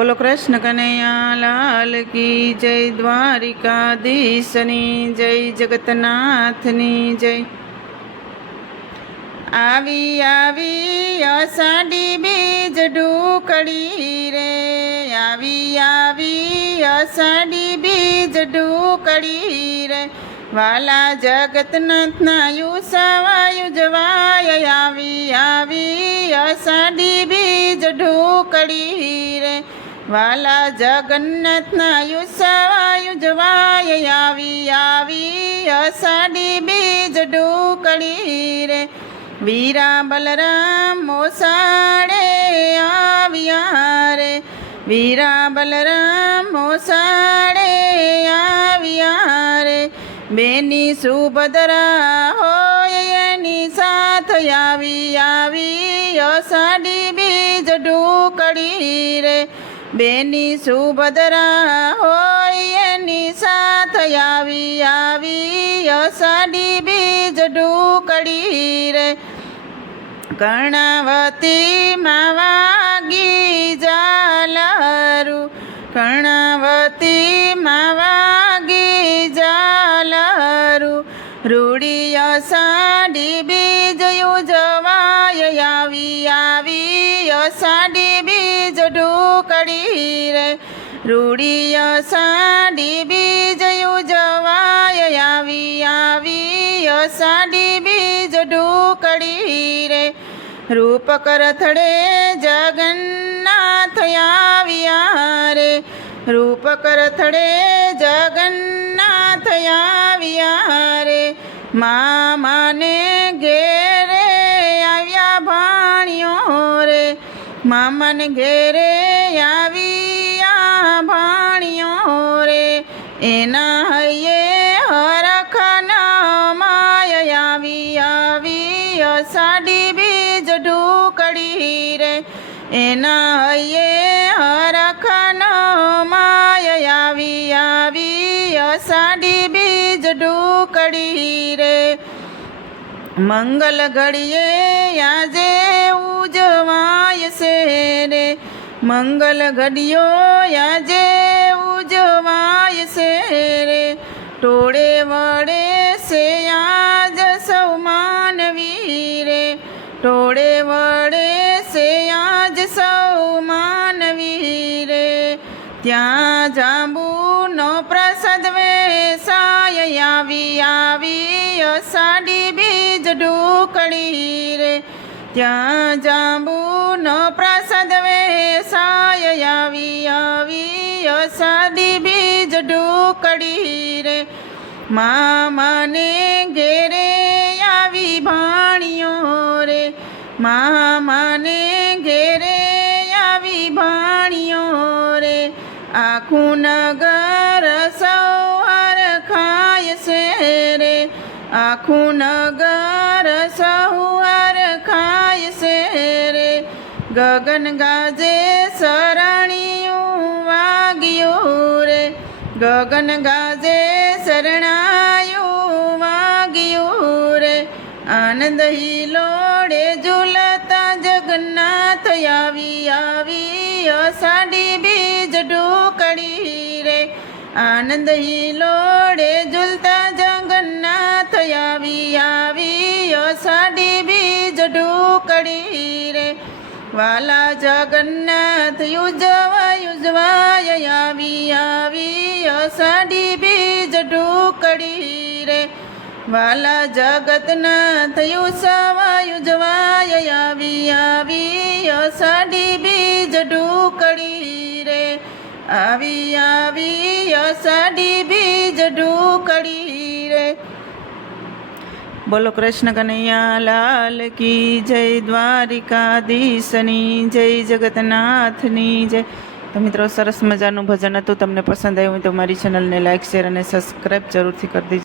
બોલો કૃષ્ણ કનૈયા લાલ કી જય, દ્વારિકાધીશની જય, જગતનાથની જય। આવી આવી અષાઢી બીજ ઢૂકડી રે, આવી અષાઢી બીજ ઢૂકડી રે, વાલા જગતનાથના યુસવાયુ જવાય। આવી અષાઢી બીજ ઢૂકડી રે, વાલા જગન્નાથના યુસવાયુ જવાય। આવી અષાઢી બીજ ઢૂકડી રે, વીરા બલરામ મોસાળે આવ્યા રે, વીરા બલરામ મોસાળે આવ્યા રે, બેની સુભદ્રા હોય એની સાથ। આવી અષાઢી બીજ ઢૂકડી રે, બેની સુભદ્રા હોય એની સાથ। આવી અષાઢી બીજ ઢૂકડી રે, કર્ણાવતી માં વાગી ઝાલરું, કર્ણાવતી માં વાગી ઝાલરું, રૂડી અષાઢી બીજ ઉજવાય। આવી અષાઢી બીજ ઢૂકડી રે, રૂડી અષાઢી બીજ ઉજવાય। આવી અષાઢી બીજ ઢૂકડી રે, રૂપ કરથડે જગન્નાથ આવ્યા રે, રૂપ કરથડે જગન્નાથ આવ્યા રે, મામાને ઘેરે આવ્યા ભાણિયો રે, મામાને ઘેરે આવ્યા ભાણિયો રે, એના હૈયે હરખ માય। આવી અષાઢી બીજ ઢૂકડી રે, એના હૈયે હરખ માય। આવી અષાઢી બીજ ઢૂકડી રે, મંગલ ઘડીએ આજે ઉજવાય છે રે, મંગલ ઘડિયો આજે ઉજવાય છે રે, ટોળે વડે છે આજ સૌ માનવી રે, ટોળે વડે છે આજ સૌ માનવી રે, ત્યાં જાંબુનો પ્રસાદ વેચાય। આવી અષાઢી બીજ ઢૂકડી રે, ત્યાં જાંબુનો પ્રસાદ વેચાય। આવી અષાઢી બીજ ઢૂકડી રે, મામાને ઘેરે આવી ભાણિયો રે, મામાને ઘેરે આવી ભાણિયો રે, આખું નગર સૌ હરખાય છે રે, આખું નગર સૌ હરખાય છે રે, ગગન ગાજે શરણિયું વાગ્યું રે, ગગન ગાજે શરણાયું વાગ્યું રે, આનંદ હિલોડે ઝૂલતા જગન્નાથ। આવી અષાઢી બીજ ઢૂકડી રે, આનંદ હિલોડે ઝૂલતા જગન્નાથ। આવી અષાઢી બીજ ઢૂકડી રે, વાલા જગન્નાથ યુજવાય। આવી અષાઢી બીજ ઢૂકડી રે, વાલા જગતનાથ યુસવાયુ જવાય। આવી અષાઢી બીજ ઢૂકડી રે, આવી અષાઢી બીજ ઢૂકડી રે। બોલો કૃષ્ણ કનૈયા લાલ કી જય, દ્વારિકાધીશની જય, જગતનાથની જય। તો મિત્રો, સરસ મજાનું ભજન હતું, તમને પસંદ આવ્યું તો મારી ચેનલને લાઈક, શેર અને સબસ્ક્રાઈબ જરૂરથી કરી દેજો।